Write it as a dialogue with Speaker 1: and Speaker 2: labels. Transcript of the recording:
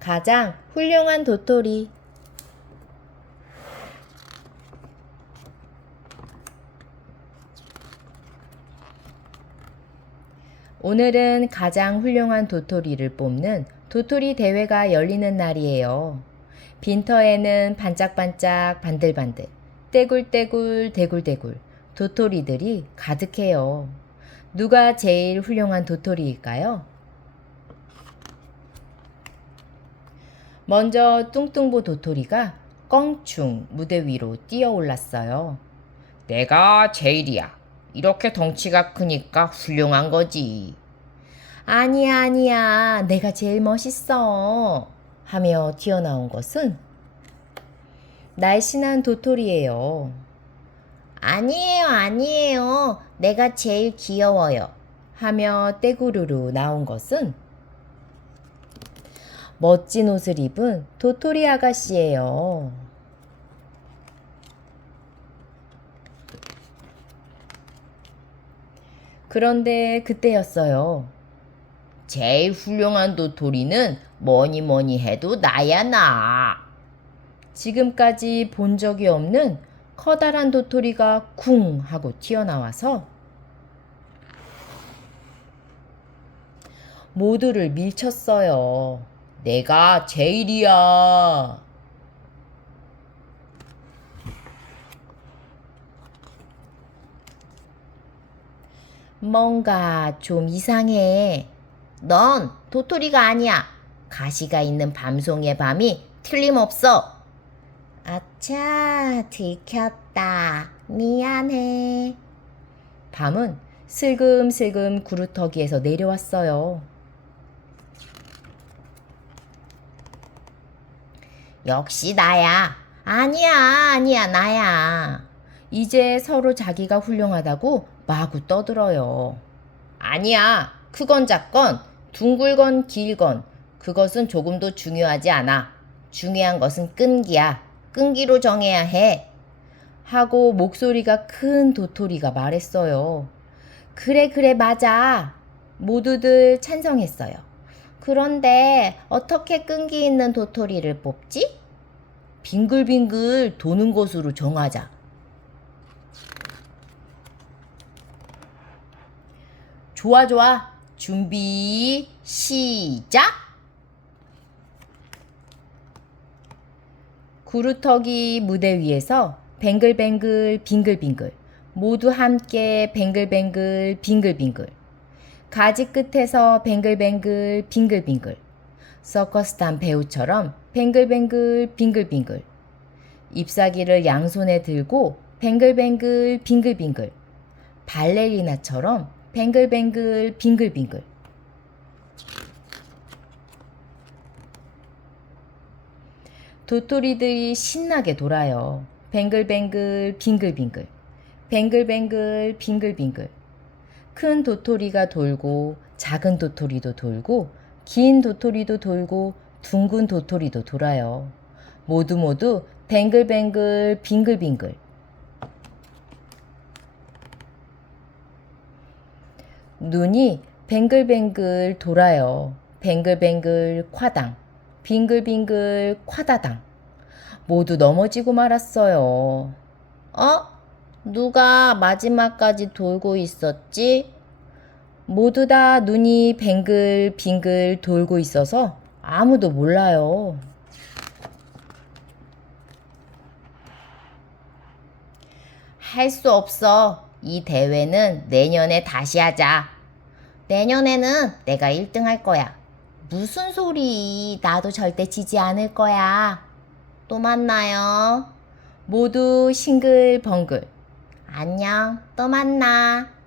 Speaker 1: 가장 훌륭한 도토리. 오늘은 가장 훌륭한 도토리를 뽑는 도토리 대회가 열리는 날이에요. 빈터에는 반짝반짝 반들반들, 떼굴떼굴 대굴대굴 도토리들이 가득해요. 누가 제일 훌륭한 도토리일까요? 먼저 뚱뚱보 도토리가 껑충 무대 위로 뛰어 올랐어요. 내가 제일이야. 이렇게 덩치가 크니까 훌륭한 거지. 아니야, 아니야. 내가 제일 멋있어. 하며 튀어나온 것은 날씬한 도토리예요. 아니에요, 아니에요. 내가 제일 귀여워요. 하며 떼구르르 나온 것은 멋진 옷을 입은 도토리 아가씨예요. 그런데 그때였어요. 제일 훌륭한 도토리는 뭐니 뭐니 해도 나야 나. 지금까지 본 적이 없는 커다란 도토리가 쿵 하고 튀어나와서 모두를 밀쳤어요. 내가 제일이야. 뭔가 좀 이상해. 넌 도토리가 아니야. 가시가 있는 밤송이의 밤이 틀림없어. 아차, 들켰다. 미안해. 밤은 슬금슬금 구루터기에서 내려왔어요. 역시 나야. 아니야, 아니야, 나야. 이제 서로 자기가 훌륭하다고 마구 떠들어요. 아니야. 크건 작건, 둥글건 길건, 그것은 조금도 중요하지 않아. 중요한 것은 끈기야. 끈기로 정해야 해. 하고 목소리가 큰 도토리가 말했어요. 그래, 그래, 맞아. 모두들 찬성했어요. 그런데 어떻게 끈기 있는 도토리를 뽑지? 빙글빙글 도는 것으로 정하자. 좋아, 좋아. 준비, 시작! 구루터기 무대 위에서 뱅글뱅글 빙글빙글 모두 함께 뱅글뱅글 빙글빙글 가지 끝에서 뱅글뱅글 빙글빙글 서커스탄 배우처럼 뱅글뱅글 빙글빙글. 잎사귀를 양손에 들고 뱅글뱅글 빙글빙글. 발레리나처럼 뱅글뱅글 빙글빙글. 도토리들이 신나게 돌아요. 뱅글뱅글 빙글빙글. 뱅글뱅글 빙글빙글. 큰 도토리가 돌고 작은 도토리도 돌고 긴 도토리도 돌고 둥근 도토리도 돌아요. 모두 모두 뱅글뱅글 빙글빙글 눈이 뱅글뱅글 돌아요. 뱅글뱅글 콰당 빙글빙글 콰다당 모두 넘어지고 말았어요. 어? 누가 마지막까지 돌고 있었지? 모두 다 눈이 뱅글빙글 돌고 있어서 아무도 몰라요. 할 수 없어. 이 대회는 내년에 다시 하자. 내년에는 내가 1등 할 거야. 무슨 소리? 나도 절대 지지 않을 거야. 또 만나요. 모두 싱글벙글. 안녕. 또 만나.